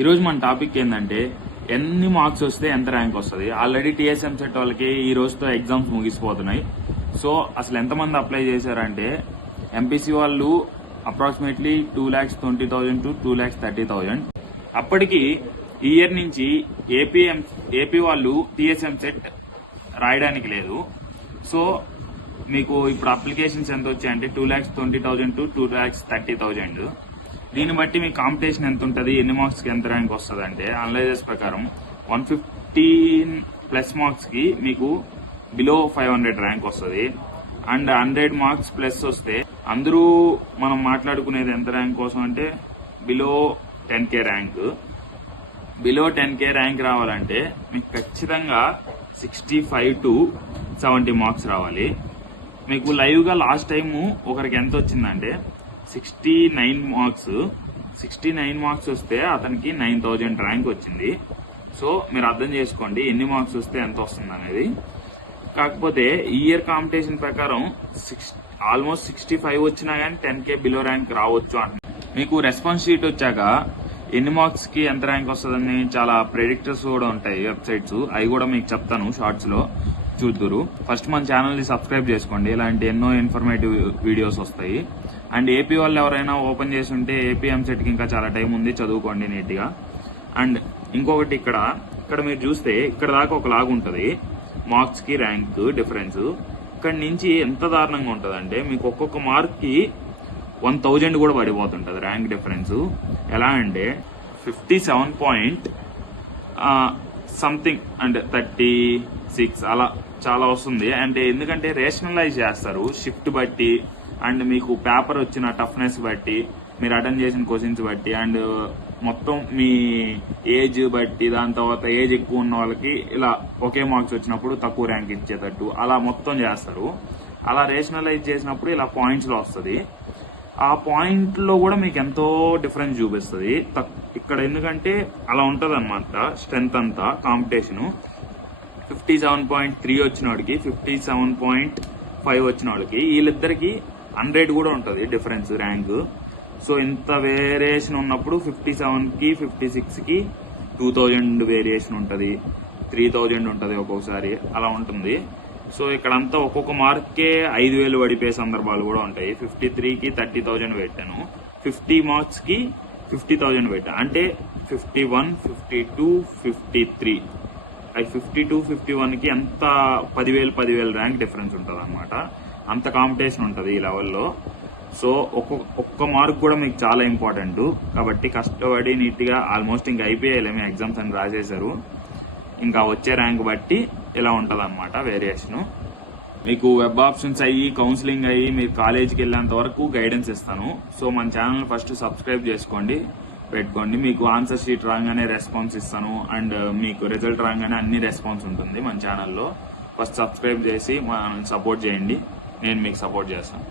ఈరోజు మన టాపిక్ ఏంటంటే ఎన్ని మార్క్స్ వస్తే ఎంత ర్యాంక్ వస్తుంది. ఆల్రెడీ టీఎస్ఎం సెట్ వాళ్ళకి ఈ రోజుతో ఎగ్జామ్స్ ముగిసిపోతున్నాయి. సో అసలు ఎంతమంది అప్లై చేశారంటే ఎంపీసీ వాళ్ళు అప్రాక్సిమేట్లీ 2,20,000 to 2,30,000. అప్పటికి ఈ ఇయర్ నుంచి ఏపీ వాళ్ళు టీఎస్ఎం సెట్ రాయడానికి లేదు. సో మీకు ఇప్పుడు అప్లికేషన్స్ ఎంత వచ్చాయంటే 2,20,000 to 2,30,000. దీన్ని బట్టి మీ కాంపిటీషన్ ఎంత ఉంటుంది, ఎన్ని మార్క్స్ కి ఎంత ర్యాంక్ వస్తుంది అంటే అనలైజర్స్ ప్రకారం 115+ మార్క్స్ కి మీకు బిలో 500 ర్యాంక్ వస్తుంది. అండ్ 100 మార్క్స్ ప్లస్ వస్తే అందరూ మనం మాట్లాడుకునేది ఎంత ర్యాంక్ కోసం అంటే below 10K rank. Below 10K rank రావాలంటే మీకు ఖచ్చితంగా 65 to 70 మార్క్స్ రావాలి. మీకు లైవ్ గా లాస్ట్ టైం ఒకరికి ఎంత వచ్చిందంటే 69 మార్క్స్. 69 మార్క్స్ వస్తే అతనికి 9,000 ర్యాంక్ వచ్చింది. సో మీరు అర్థం చేసుకోండి ఎన్ని మార్క్స్ వస్తే ఎంత వస్తుంది అనేది. కాకపోతే ఈ ఇయర్ కాంపిటీషన్ ప్రకారం ఆల్మోస్ట్ 65 వచ్చినా కానీ 10K బిలో ర్యాంక్ రావచ్చు అంట. మీకు రెస్పాన్స్ షీట్ వచ్చాక ఎన్ని మార్క్స్ కి ఎంత ర్యాంక్ వస్తుందని చాలా ప్రెడిక్టర్స్ కూడా ఉంటాయి వెబ్సైట్స్, అవి కూడా మీకు చెప్తాను షార్ట్స్ లో చూద్దురు. ఫస్ట్ మన ఛానల్ ని సబ్స్క్రైబ్ చేసుకోండి, ఇలాంటి ఎన్నో ఇన్ఫర్మేటివ్ వీడియోస్ వస్తాయి. అండ్ ఏపీ వాళ్ళు ఎవరైనా ఓపెన్ చేసి ఉంటే ఏపీ ఎంసెట్ కి ఇంకా చాలా టైం ఉంది, చదువుకోండి నీట్ గా. అండ్ ఇంకొకటి ఇక్కడ మీరు చూస్తే ఇక్కడ దాకా ఒక లాగ్ ఉంటది మార్క్స్ కి ర్యాంక్ డిఫరెన్స్. ఇక్కడ నుంచి ఎంత దారుణంగా ఉంటది అంటే మీకు ఒక్కొక్క మార్క్ కి 1,000 కూడా పడిపోతుంటది ర్యాంక్ డిఫరెన్స్. ఎలా అంటే 57 పాయింట్ సంథింగ్ అంటే 36 అలా చాలా వస్తుంది. అంటే ఎందుకంటే రేషనలైజ్ చేస్తారు షిఫ్ట్ బట్టి అండ్ మీకు పేపర్ వచ్చిన టఫ్నెస్ బట్టి, మీరు అటెండ్ చేసిన క్వశ్చన్స్ బట్టి, అండ్ మొత్తం మీ ఏజ్ బట్టి, దాని తర్వాత ఏజ్ ఎక్కువ ఉన్న వాళ్ళకి ఇలా ఒకే మార్క్స్ వచ్చినప్పుడు తక్కువ ర్యాంక్ ఇచ్చేటట్టు అలా మొత్తం చేస్తారు. అలా రేషనలైజ్ చేసినప్పుడు ఇలా పాయింట్స్ లో వస్తుంది. ఆ పాయింట్ లో కూడా మీకు ఎంతో డిఫరెన్స్ చూపిస్తుంది ఇక్కడ. ఎందుకంటే అలా ఉంటది అనమాట స్ట్రెంత్ అంతా కాంపిటీషన్. 57.3 వచ్చిన వాడికి 57.5 వచ్చిన వాళ్ళకి వీళ్ళిద్దరికి 100 కూడా ఉంటది డిఫరెన్స్ ర్యాంక్. సో ఇంత వేరియేషన్ ఉన్నప్పుడు 57 కి 56 కి 2,000 వేరియేషన్ ఉంటది, 3,000 ఉంటది ఒక్కొక్కసారి, అలా ఉంటుంది. సో ఇక్కడంతా ఒక్కొక్క మార్కే 5,000 పడిపోయే సందర్భాలు కూడా ఉంటాయి. 53 కి 30,000 పెట్టాను, 50 మార్క్స్ కి 50,000 పెట్టాను. అంటే 51, 52, 53 52, 51 కి ఎంత 10,000 ర్యాంక్ డిఫరెన్స్ ఉంటుంది అనమాట. అంత కాంపిటీషన్ ఉంటుంది ఈ లెవెల్లో. సో ఒక్క మార్క్ కూడా మీకు చాలా ఇంపార్టెంట్. కాబట్టి కష్టపడి నీట్ గా ఆల్మోస్ట్ ఇంకా అయిపోయాయి మీ ఎగ్జామ్స్ అని రాసేశారు. ఇంకా వచ్చే ర్యాంక్ బట్టి ఇలా ఉంటది అనమాట వేరియేషన్. మీకు వెబ్ ఆప్షన్స్ అయ్యి కౌన్సిలింగ్ అయ్యి మీరు కాలేజీకి వెళ్ళేంత వరకు గైడెన్స్ ఇస్తాను. సో మన ఛానల్ ఫస్ట్ సబ్స్క్రైబ్ చేసుకోండి, పెట్టుకోండి. మీకు ఆన్సర్ షీట్ రాగానే రెస్పాన్స్ ఇస్తాను అండ్ మీకు రిజల్ట్ రాగానే అన్ని రెస్పాన్స్ ఉంటుంది మన ఛానల్లో. ఫస్ట్ సబ్స్క్రైబ్ చేసి మనల్ని సపోర్ట్ చేయండి, నేను మీకు సపోర్ట్ చేస్తాను.